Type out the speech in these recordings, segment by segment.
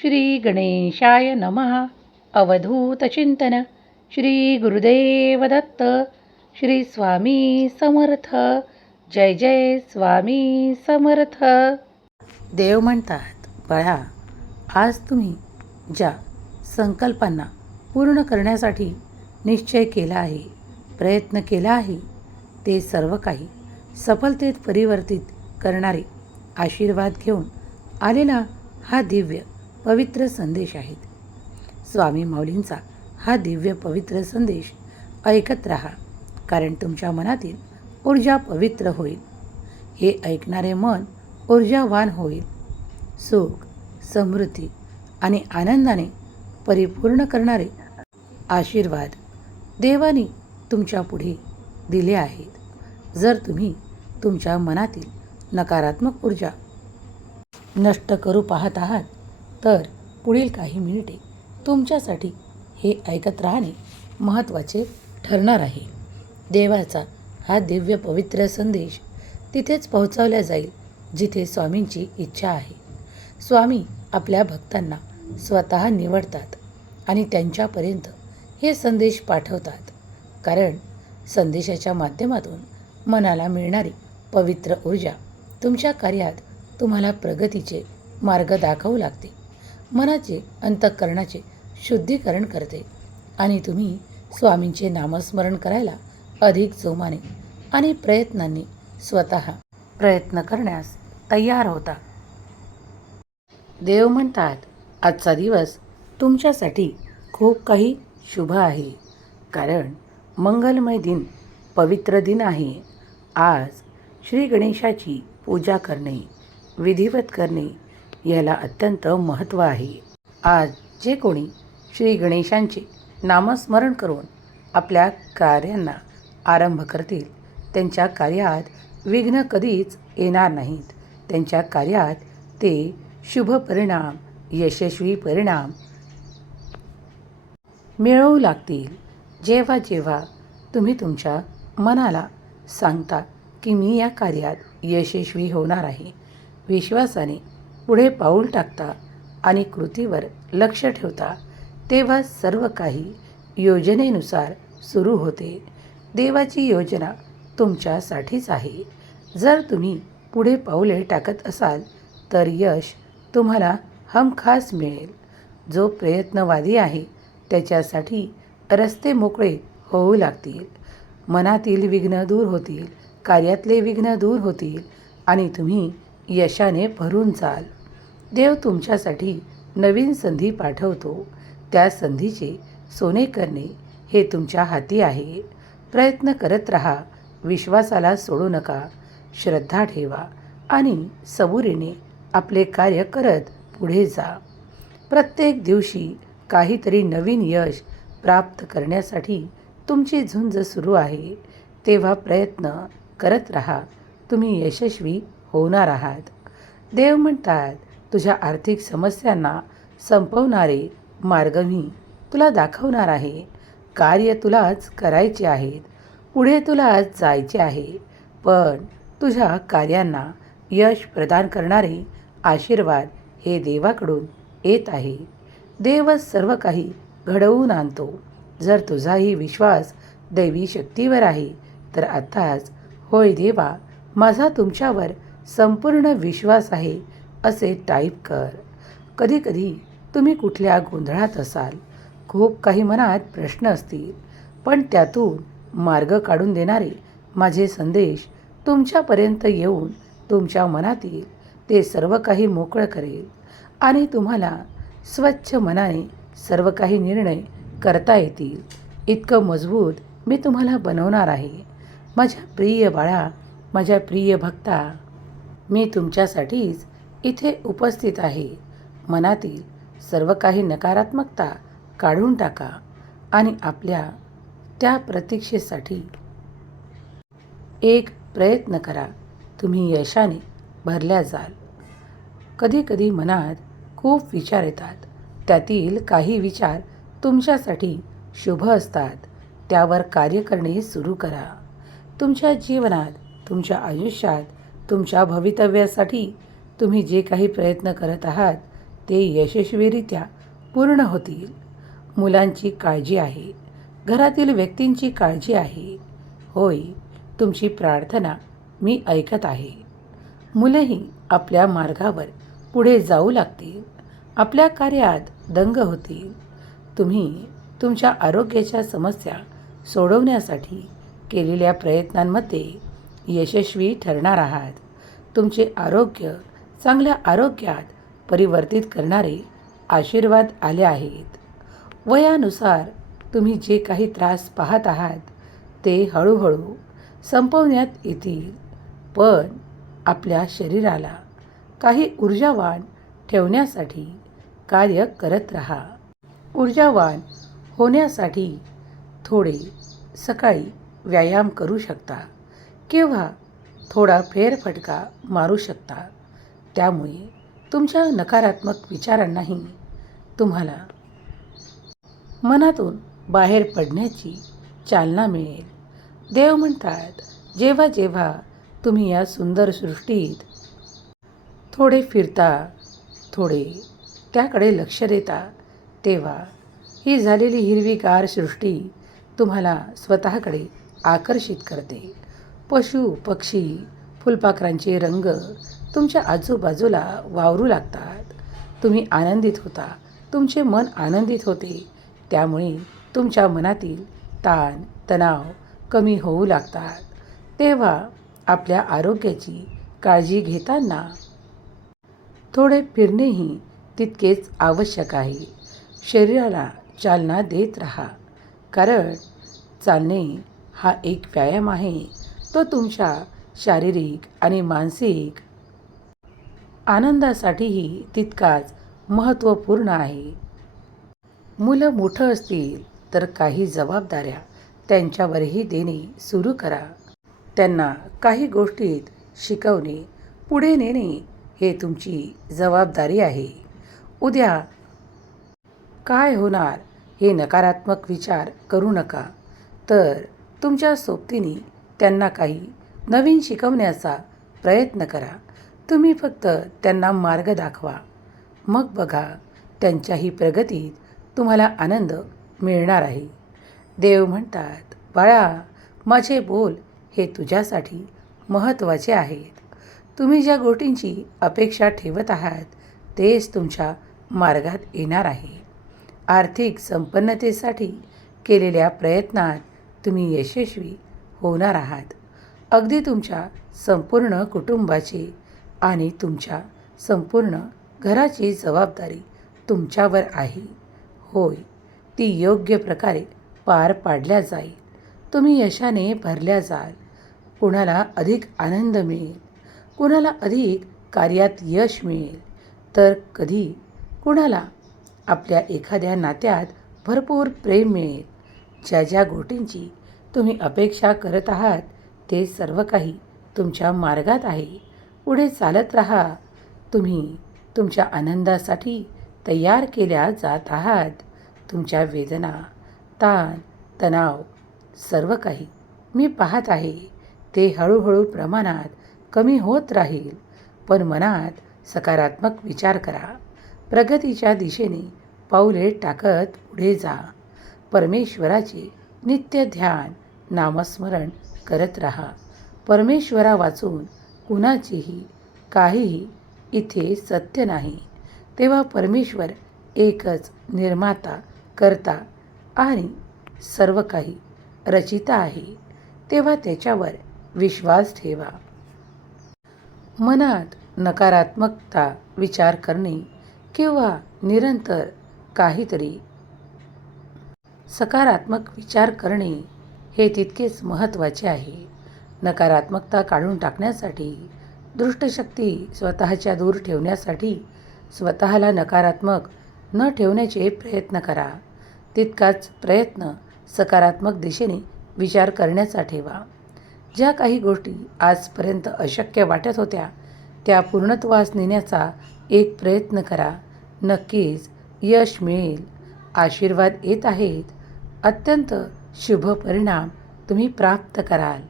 श्री गणेशाय नमः अवधूतचिंतन श्री गुरुदेव दत्त. श्री स्वामी समर्थ. जय जय स्वामी समर्थ. देव म्हणतात बाळा आज तुम्ही ज्या संकल्पांना पूर्ण करण्यासाठी निश्चय केला आहे प्रयत्न केला आहे ते सर्व काही सफलतेत परिवर्तित करणारे आशीर्वाद घेऊन आलेला हा दिव्य पवित्र संदेश आहेत. स्वामी माऊलींचा हा दिव्य पवित्र संदेश ऐकत राहा कारण तुमच्या मनातील ऊर्जा पवित्र होईल. हे ऐकणारे मन ऊर्जावान होईल. सुख समृद्धी आणि आनंदाने परिपूर्ण करणारे आशीर्वाद देवाने तुमच्यापुढे दिले आहेत. जर तुम्ही तुमच्या मनातील नकारात्मक ऊर्जा नष्ट करू पाहत आहात तर पुढील काही मिनिटे तुमच्यासाठी हे ऐकत राहणे महत्त्वाचे ठरणार आहे. देवाचा हा दिव्य पवित्र संदेश तिथेच पोहोचवला जाईल जिथे स्वामींची इच्छा आहे. स्वामी आपल्या भक्तांना स्वतः निवडतात आणि त्यांच्यापर्यंत हे संदेश पाठवतात. कारण संदेशाच्या माध्यमातून मनाला मिळणारी पवित्र ऊर्जा तुमच्या कार्यात तुम्हाला प्रगतीचे मार्ग दाखवू लागते. मनाचे अंतःकरणाचे शुद्धीकरण करते. आणि तुम्ही स्वामींचे नामस्मरण करायला अधिक जोमाने आणि प्रयत्नांनी स्वतः प्रयत्न करण्यास तयार होता. देव म्हणतात आजचा दिवस तुमच्यासाठी खूप काही शुभ आहे. कारण मंगलमय दिन पवित्र दिन आहे. आज श्री गणेशाची पूजा करणे विधिवत करणे याला अत्यंत महत्त्व आहे. आज जे कोणी श्री गणेशांचे नामस्मरण करून आपल्या कार्यांना आरंभ करतील त्यांच्या कार्यात विघ्न कधीच येणार नाहीत. त्यांच्या कार्यात ते शुभ परिणाम यशस्वी परिणाम मिळवू लागतील. जेव्हा जेव्हा तुम्ही तुमच्या मनाला सांगता की मी या कार्यात यशस्वी होणार आहे विश्वासाने पुढे पाऊल टाकता आणि कृतीवर लक्ष ठेवता तेव्हा सर्व काही योजनेनुसार सुरू होते. देवाची योजना तुमच्यासाठीच आहे. जर तुम्ही पुढे पाऊले टाकत असाल तर यश तुम्हाला हमखास मिळेल. जो प्रयत्नवादी आहे त्याच्यासाठी रस्ते मोकळे होऊ लागतील. मनातील विघ्न दूर होतील कार्यातले विघ्न दूर होतील आणि तुम्ही यशाने भरून जाल देव तुमच्यासाठी नवीन संधी पाठवतो. त्या संधीचे सोने करणे हे तुमच्या हाती आहे. प्रयत्न करत राहा. विश्वासाला सोडू नका. श्रद्धा ठेवा आणि सबुरीने आपले कार्य करत पुढे जा. प्रत्येक दिवशी काहीतरी नवीन यश प्राप्त करण्यासाठी तुमची झुंज सुरू आहे. तेव्हा प्रयत्न करत राहा. तुम्ही यशस्वी होणार आहात. देव म्हणतात तुझ्या आर्थिक समस्यांना संपवणारे मार्ग मी तुला दाखवणार आहे. कार्य तुलाच करायचे आहेत पुढे तुला जायचे आहे. पण तुझ्या कार्यांना यश प्रदान करणारे आशीर्वाद हे देवाकडून येत आहे. देवच सर्व काही घडवून आणतो. जर तुझाही विश्वास दैवी शक्तीवर आहे तर आत्ताच होय देवा माझा तुमच्यावर संपूर्ण विश्वास आहे असे टाईप कर. कधीकधी तुम्ही कुठल्या गोंधळात असाल खूप काही मनात प्रश्न असतील पण त्यातून मार्ग काढून देणारे माझे संदेश तुमच्यापर्यंत येऊन तुमच्या मनातील ते सर्व काही मोकळं करेल आणि तुम्हाला स्वच्छ मनाने सर्व काही निर्णय करता येतील. इतकं मजबूत मी तुम्हाला बनवणार आहे. माझ्या प्रिय बाळा माझ्या प्रिय भक्ता मी तुमच्यासाठीच इथे उपस्थित आहे. मनातील सर्व काही नकारात्मकता काढून टाका आणि आपल्या त्या प्रतीक्षेसाठी एक प्रयत्न करा. तुम्ही यशाने भरल्या जाल. कधीकधी मनात खूप विचार येतात. त्यातील काही विचार तुमच्यासाठी शुभ असतात. त्यावर कार्य करणे सुरू करा. तुमच्या जीवनात तुमच्या आयुष्यात तुमच्या भवितव्यासाठी तुम्ही जे काही प्रयत्न करत आहात ते यशस्वीरित्या पूर्ण होतील. मुलांची काळजी आहे. घरातील व्यक्तींची काळजी आहे. होय तुमची प्रार्थना मी ऐकत आहे. मुलंही आपल्या मार्गावर पुढे जाऊ लागतील. आपल्या कार्यात दंग होतील. तुम्ही तुमच्या आरोग्याच्या समस्या सोडवण्यासाठी केलेल्या प्रयत्नांमध्ये यशस्वी ठरणार आहात. तुमचे आरोग्य चांगल्या आरोग्यात परिवर्तित करणारे आशीर्वाद आले आहेत. वयानुसार तुम्ही जे काही त्रास पाहत आहात ते हळूहळू संपवण्यात येतील. पण आपल्या शरीराला काही ऊर्जावान ठेवण्यासाठी कार्य करत राहा. ऊर्जावान होण्यासाठी थोडे सकाळी व्यायाम करू शकता. किंवा थोडा फेरफटका मारू शकता? त्यामुळे तुमच्या नकारात्मक विचारांनाही तुम्हाला मनातून बाहेर पडण्याची चालना मिळेल. देव म्हणतात जेव्हा जेव्हा तुम्ही या सुंदर सृष्टीत थोडे फिरता थोडे त्याकडे लक्ष देता तेव्हा ही झालेली हिरवीगार सृष्टी तुम्हाला स्वतःकडे आकर्षित करते. पशु पक्षी फुलपाखरांचे रंग तुमच्या आजूबाजूला वावरू लागतात. तुम्ही आनंदित होता. तुमचे मन आनंदित होते. त्यामुळे तुमच्या मनातील ताण तणाव कमी होऊ लागतात. तेव्हा आपल्या आरोग्याची काळजी घेताना थोडे फिरणेही तितकेच आवश्यक आहे. शरीराला चालना देत राहा. कारण चालणे हा एक व्यायाम आहे. तो तुमच्या शारीरिक आणि मानसिक आनंदासाठीही तितकाच महत्त्वपूर्ण आहे. मुलं मोठं असतील तर काही जबाबदाऱ्या त्यांच्यावरही देणे सुरू करा. त्यांना काही गोष्टीत शिकवणे पुढे नेणे हे तुमची जबाबदारी आहे. उद्या काय होणार हे नकारात्मक विचार करू नका. तर तुमच्या सोबतीने त्यांना काही नवीन शिकवण्याचा प्रयत्न करा. तुम्ही फक्त त्यांना मार्ग दाखवा. मग बघा त्यांच्याही प्रगतीत तुम्हाला आनंद मिळणार आहे. देव म्हणतात बाळा माझे बोल हे तुझ्यासाठी महत्त्वाचे आहेत. तुम्ही ज्या गोष्टींची अपेक्षा ठेवत आहात तेच तुमच्या मार्गात येणार आहे. आर्थिक संपन्नतेसाठी केलेल्या प्रयत्नात तुम्ही यशस्वी होणार आहात. अगदी तुमच्या संपूर्ण कुटुंबाची आणि तुमच्या संपूर्ण घराची जबाबदारी तुमच्यावर आहे. होय ती योग्य प्रकारे पार पाडल्या जाईल. तुम्ही यशाने भरल्या जाल. कुणाला अधिक आनंद मिळेल? कुणाला अधिक कार्यात यश मिळेल? तर कधी कुणाला आपल्या एखाद्या नात्यात भरपूर प्रेम मिळेल? ज्या ज्या गोष्टींची तुम्ही अपेक्षा करत आहात ते सर्व काही तुमच्या मार्गात आहे. पुढे चालत राहा. तुम्ही तुमच्या आनंदासाठी तयार केल्या जात आहात. तुमच्या वेदना ताण तणाव सर्व काही मी पाहत आहे. ते हळूहळू प्रमाणात कमी होत राहील. पण मनात सकारात्मक विचार करा. प्रगतीच्या दिशेने पाऊले टाकत पुढे जा. परमेश्वराचे नित्य ध्यान नामस्मरण करत राहा. परमेश्वरा वाचून कुणाचीही काहीही इथे सत्य नाही. तेव्हा परमेश्वर एकच निर्माता करता आणि सर्व काही रचिता आहे. तेव्हा त्याच्यावर विश्वास ठेवा. मनात नकारात्मकता विचार करणे किंवा निरंतर काहीतरी सकारात्मक विचार करणे हे तितकेच महत्त्वाचे आहे. नकारात्मकता काढून टाकण्यासाठी दृष्टशक्ती स्वतःच्या दूर ठेवण्यासाठी स्वतःला नकारात्मक न ठेवण्याचे प्रयत्न करा. तितकाच प्रयत्न सकारात्मक दिशेने विचार करण्याचा ठेवा. ज्या काही गोष्टी आजपर्यंत अशक्य वाटत होत्या त्या पूर्णत्वास नेण्याचा एक प्रयत्न करा. नक्कीच यश मिळेल. आशीर्वाद येत आहेत. अत्यंत शुभ परिणाम तुम्ही प्राप्त कराल.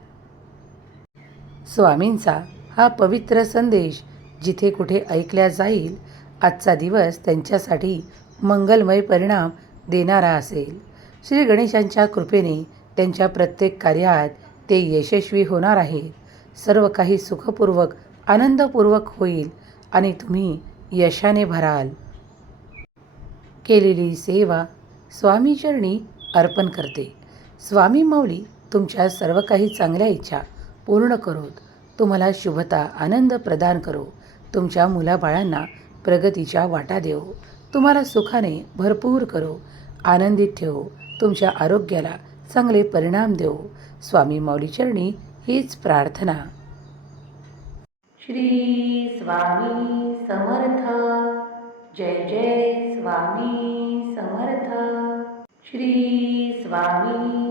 स्वामींचा हा पवित्र संदेश जिथे कुठे ऐकल्या जाईल आजचा दिवस त्यांच्यासाठी मंगलमय परिणाम देणारा असेल. श्री गणेशांच्या कृपेने त्यांच्या प्रत्येक कार्यात ते यशस्वी होणार आहे सर्व काही सुखपूर्वक आनंदपूर्वक होईल आणि तुम्ही यशाने भराल. केलेली सेवा स्वामीचरणी अर्पण करते. स्वामी माऊली तुमच्या सर्व काही चांगल्या इच्छा पूर्ण करोत तुम्हाला शुभता आनंद प्रदान करो. तुमच्या मुलाबाळांना प्रगतीच्या वाटा देऊ तुम्हाला सुखाने भरपूर करो. आनंदित ठेवो. तुमच्या आरोग्याला चांगले परिणाम देऊ स्वामी माऊलीचरणी हीच प्रार्थना. श्री स्वामी समर्थ. जय जय स्वामी समर्थ. श्री स्वामी